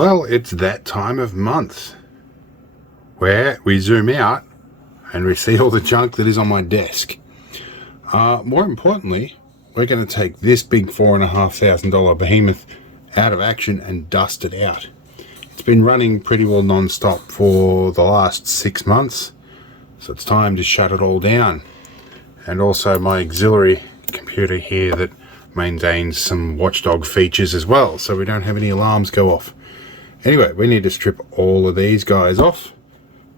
Well, it's that time of month where we zoom out and we see all the junk that is on my desk. More importantly, we're going to take this big $4,500 behemoth out of action and dust it out. It's been running pretty well non-stop for the last 6 months, so it's time to shut it all down. And also my auxiliary computer here that maintains some watchdog features as well, so we don't have any alarms go off. Anyway, we need to strip all of these guys off,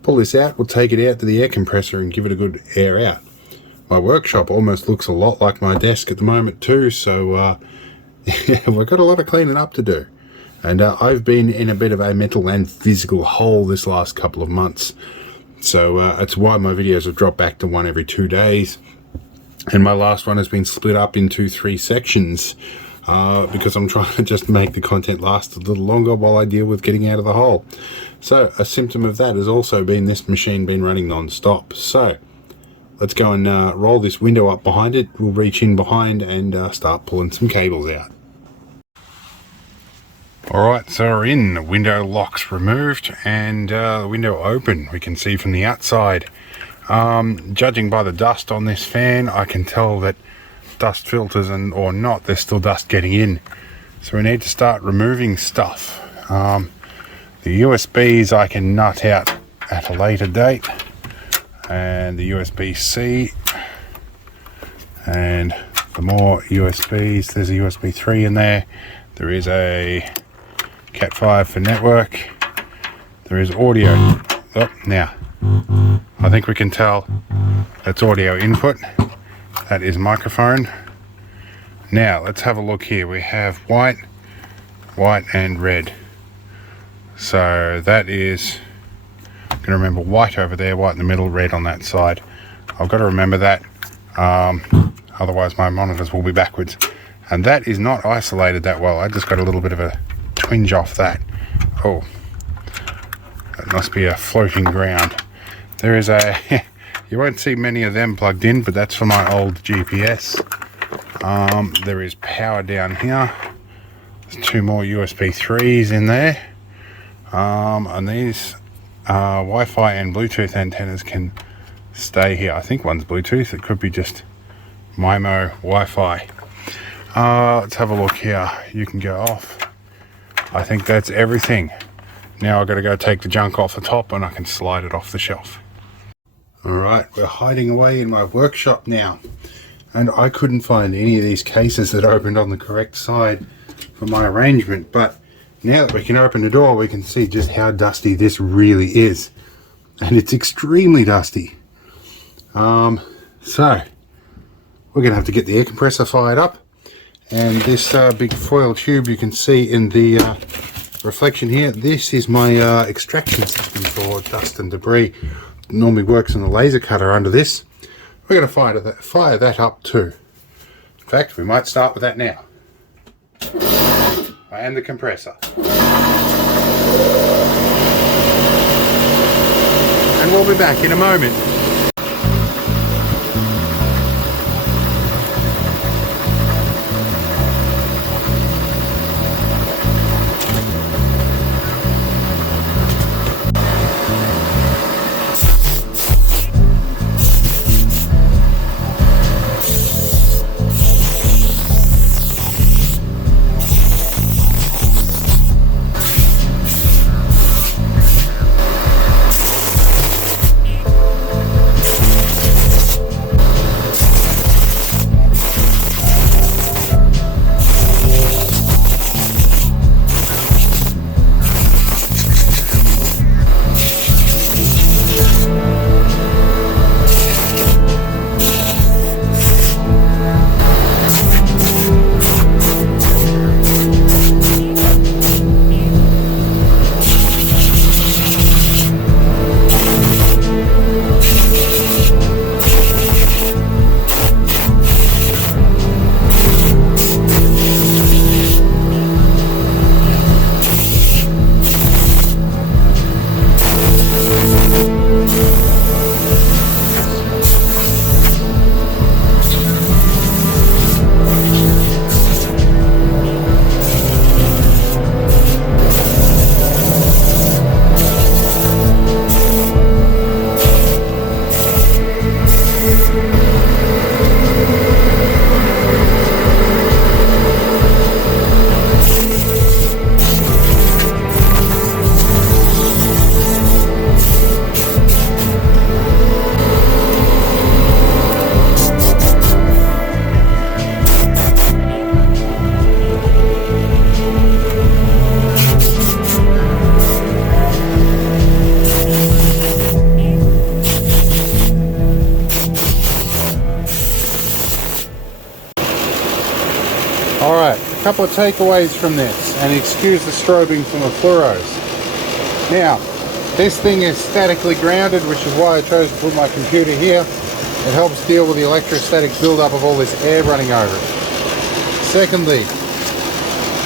pull this out, we'll take it out to the air compressor and give it a good air out. My workshop almost looks a lot like my desk at the moment too, so yeah, we've got a lot of cleaning up to do. And I've been in a bit of a mental and physical hole this last couple of months, so that's why my videos have dropped back to one every 2 days. And my last one has been split up into 3 sections because I'm trying to just make the content last a little longer while I deal with getting out of the hole. So a symptom of that has also been this machine been running non-stop. So let's go and roll this window up behind it. We'll reach in behind and start pulling some cables out. Alright, so we're in. The window lock's removed and the window open. We can see from the outside. Judging by the dust on this fan, I can tell that dust filters or not, there's still dust getting in. So we need to start removing stuff. The USBs I can nut out at a later date. And the USB-C. And the more USBs, there's a USB 3 in there. There is a Cat 5 for network. There is audio. Oh, now, I think we can tell that's audio input. That is microphone. Now, let's have a look here. We have white, and red. So that is, I'm going to remember white over there, white in the middle, red on that side. I've got to remember that. Otherwise my monitors will be backwards. And that is not isolated that well. I just got a little bit of a twinge off that. Oh, that must be a floating ground. There is a, you won't see many of them plugged in, but that's for my old GPS. There is power down here. There's 2 more USB 3s in there. And these Wi-Fi and Bluetooth antennas can stay here. I think one's Bluetooth. It could be just MIMO Wi-Fi. Let's have a look here. You can go off. I think that's everything. Now I've got to go take the junk off the top and I can slide it off the shelf. Alright, we're hiding away in my workshop now. And I couldn't find any of these cases that opened on the correct side for my arrangement. But now that we can open the door, we can see just how dusty this really is. And it's extremely dusty. So, we're going to have to get the air compressor fired up. And this big foil tube you can see in the reflection here, this is my extraction system for dust and debris. It normally works on a laser cutter under this. We're going to fire that up too. In fact, we might start with that now. And the compressor. And we'll be back in a moment. couple of takeaways from this, and excuse the strobing from the fluoros. Now, this thing is statically grounded, which is why I chose to put my computer here. It helps deal with the electrostatic buildup of all this air running over it. Secondly,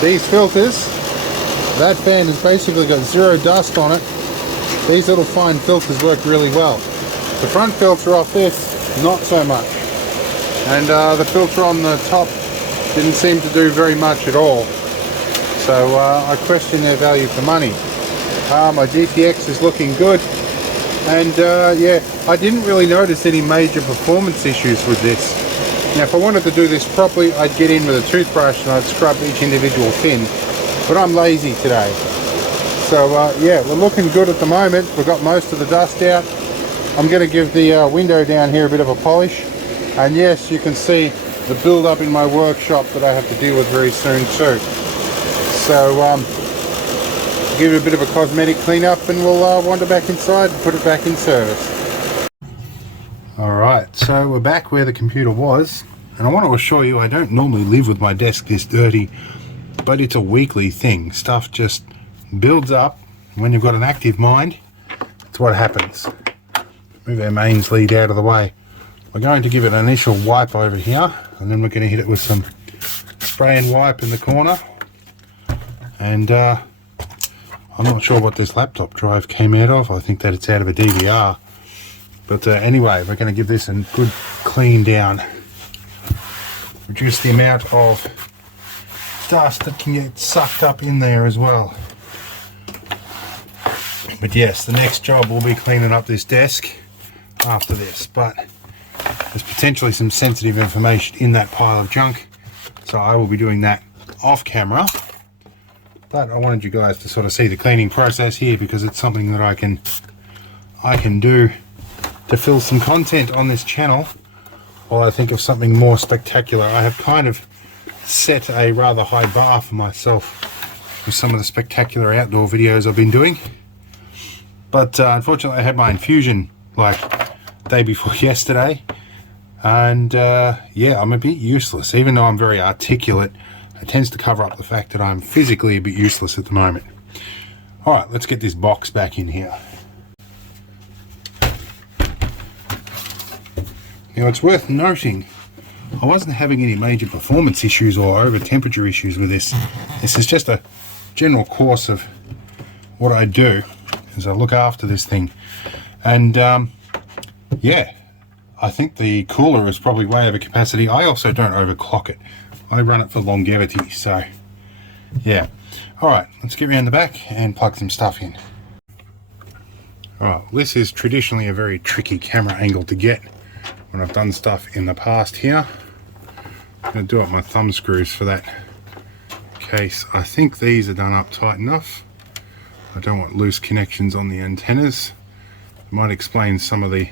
these filters, that fan has basically got zero dust on it. These little fine filters work really well. The front filter off this, not so much. And the filter on the top didn't seem to do very much at all. So I question their value for money. My GTX is looking good. And yeah, I didn't really notice any major performance issues with this. Now if I wanted to do this properly, I'd get in with a toothbrush and I'd scrub each individual fin. But I'm lazy today. So yeah, we're looking good at the moment. We've got most of the dust out. I'm going to give the window down here a bit of a polish. And yes, you can see the build up in my workshop that I have to deal with very soon too. So give it a bit of a cosmetic cleanup and we'll wander back inside and put it back in service. Alright, so we're back where the computer was, and I want to assure you I don't normally live with my desk this dirty, but it's a weekly thing. Stuff just builds up. When you've got an active mind, that's what happens. Move our mains lead out of the way. We're going to give it an initial wipe over here, and then we're going to hit it with some spray and wipe in the corner. And I'm not sure what this laptop drive came out of. I think that it's out of a DVR. But anyway, we're going to give this a good clean down. Reduce the amount of dust that can get sucked up in there as well. But yes, the next job will be cleaning up this desk after this. But there's potentially some sensitive information in that pile of junk, so I will be doing that off camera. But I wanted you guys to sort of see the cleaning process here, because it's something that I can do to fill some content on this channel while I think of something more spectacular. I have kind of set a rather high bar for myself with some of the spectacular outdoor videos I've been doing. But unfortunately I had my infusion like day before yesterday, and yeah, I'm a bit useless. Even though I'm very articulate, it tends to cover up the fact that I'm physically a bit useless at the moment. Alright, let's get this box back in here. Now it's worth noting, I wasn't having any major performance issues or over temperature issues with this. This is just a general course of what I do as I look after this thing. And yeah, I think the cooler is probably way over capacity. I also don't overclock it. I run it for longevity, so yeah. Alright, let's get around the back and plug some stuff in. Alright, this is traditionally a very tricky camera angle to get when I've done stuff in the past here. I'm going to do up my thumb screws for that case. I think these are done up tight enough. I don't want loose connections on the antennas. It might explain some of the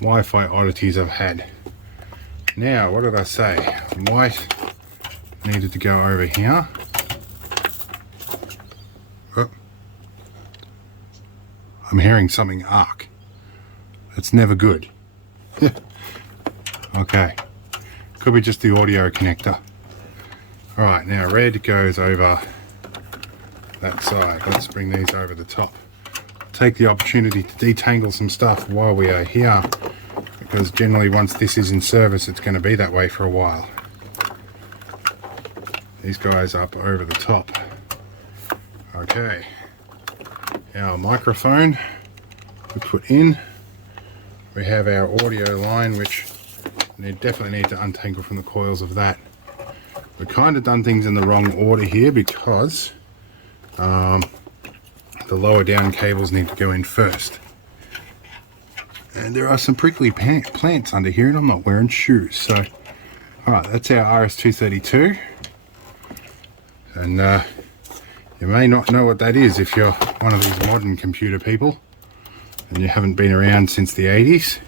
Wi-Fi oddities I've had. Now, what did I say? White needed to go over here. Oh. I'm hearing something arc. It's never good. Okay. Could be just the audio connector. Alright, now red goes over that side. Let's bring these over the top. Take the opportunity to detangle some stuff while we are here, because generally once this is in service it's going to be that way for a while. These guys up over the top. Okay, our microphone we put in. We have our audio line, which we definitely need to untangle from the coils of that. We've kind of done things in the wrong order here, because the lower down cables need to go in first. And there are some prickly plants under here, and I'm not wearing shoes. So, alright, that's our RS-232. And you may not know what that is if you're one of these modern computer people and you haven't been around since the 80s.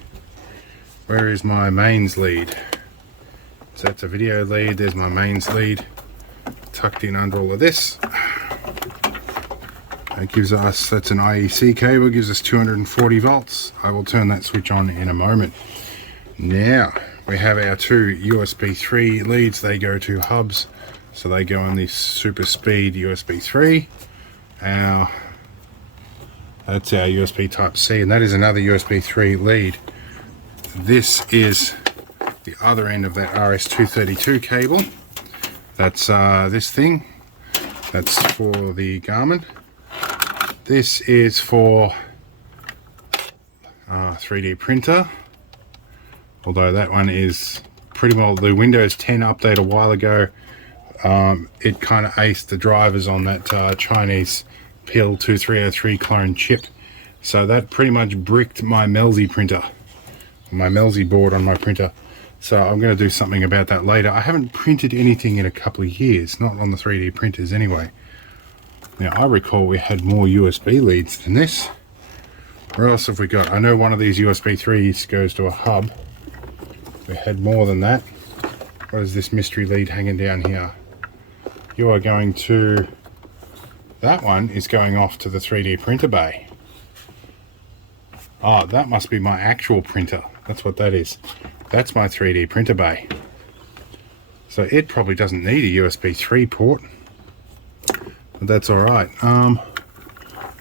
Where is my mains lead? So that's a video lead, there's my mains lead tucked in under all of this. It gives us, that's an IEC cable, gives us 240 volts. I will turn that switch on in a moment. Now, we have our two USB 3 leads. They go to hubs So they go on this super speed USB 3. That's our USB type C, and that is another USB 3 lead. This is the other end of that RS232 cable. That's this thing. That's for the Garmin. This is for 3D printer. Although that one is pretty well, the Windows 10 update a while ago, it kind of aced the drivers on that Chinese PL2303 clone chip. So that pretty much bricked my Melzi printer, my Melzi board on my printer. So I'm going to do something about that later. I haven't printed anything in a couple of years, not on the 3D printers anyway. Now I recall we had more USB leads than this. Where else have we got? I know one of these USB 3s goes to a hub. We had more than that. What is this mystery lead hanging down here? You are going to... That one is going off to the 3D printer bay. Oh, that must be my actual printer. That's what that is. That's my 3D printer bay. So it probably doesn't need a USB 3 port. But that's alright.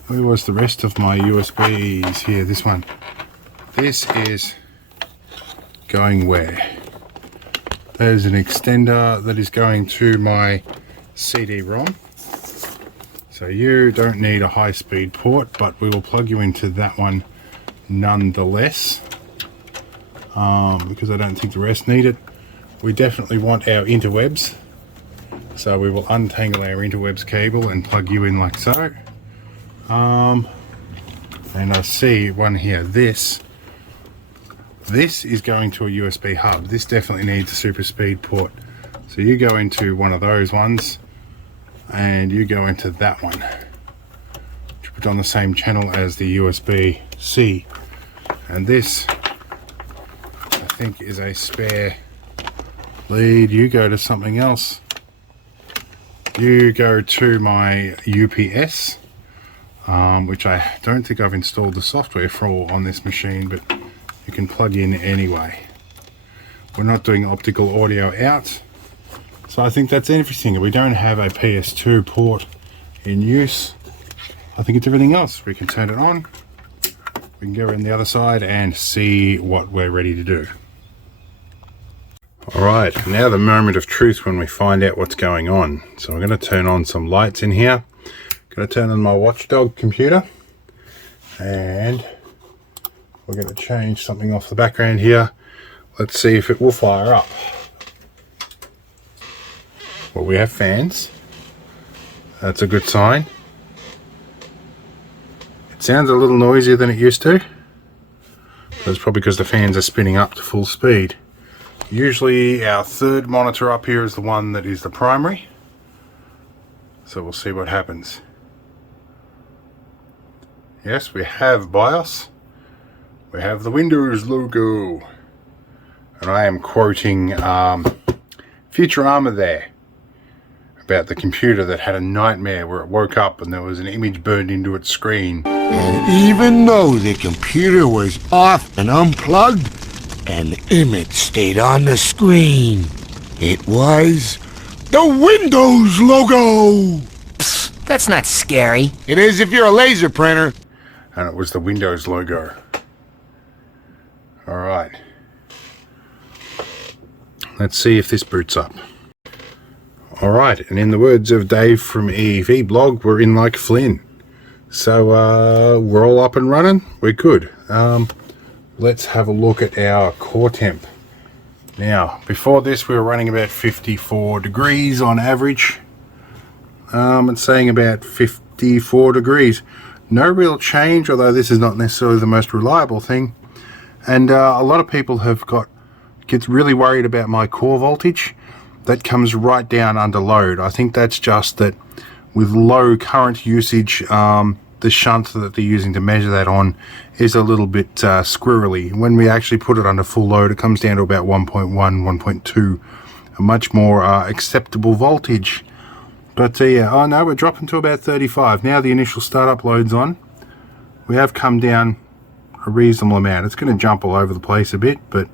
Where was the rest of my USBs? Here, this one. This is going where? There's an extender that is going to my CD-ROM. So you don't need a high-speed port, but we will plug you into that one nonetheless, because I don't think the rest need it. We definitely want our interwebs, so we will untangle our interwebs cable and plug you in like so. And I see one here. This is going to a USB hub. This definitely needs a super speed port. So you go into one of those ones and you go into that one, which put on the same channel as the USB-C. And this, I think, is a spare lead. You go to something else. You go to my UPS, which I don't think I've installed the software for on this machine, but you can plug in anyway. We're not doing optical audio out, so I think that's everything. We don't have a PS2 port in use. I think it's everything else. We can turn it on. We can go around the other side and see what we're ready to do. Alright, now the moment of truth when we find out what's going on. So I'm going to turn on some lights in here. I'm going to turn on my Watchdog computer, and we're going to change something off the background here. Let's see if it will fire up. Well, we have fans. That's a good sign. It sounds a little noisier than it used to. That's probably because the fans are spinning up to full speed. Usually our third monitor up here is the one that is the primary. So we'll see what happens. Yes, we have BIOS. We have the Windows logo. And I am quoting Futurama there, about the computer that had a nightmare where it woke up and there was an image burned into its screen. And even though the computer was off and unplugged, an image stayed on the screen. It was the Windows logo! Psst, that's not scary. It is if you're a laser printer. And it was the Windows logo. Alright. Let's see if this boots up. Alright, and in the words of Dave from EEV blog, we're in like Flynn. So we're all up and running. We're good. Let's have a look at our core temp. Now, before this we were running about 54 degrees on average. It's saying about 54 degrees. No real change, although this is not necessarily the most reliable thing. And a lot of people gets really worried about my core voltage. That comes right down under load. I think that's just that with low current usage, the shunt that they're using to measure that on is a little bit squirrely. When we actually put it under full load, it comes down to about 1.1, 1.2, a much more acceptable voltage. But yeah, oh no, we're dropping to about 35. Now the initial startup load's on. We have come down a reasonable amount. It's going to jump all over the place a bit, but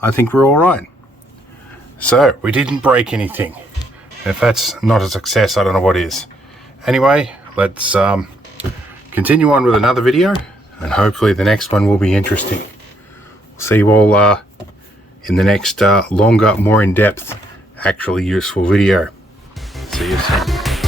I think we're all right. So we didn't break anything. If that's not a success, I don't know what is. Anyway, let's continue on with another video, and hopefully the next one will be interesting. See you all in the next longer, more in-depth, actually useful video. See you soon.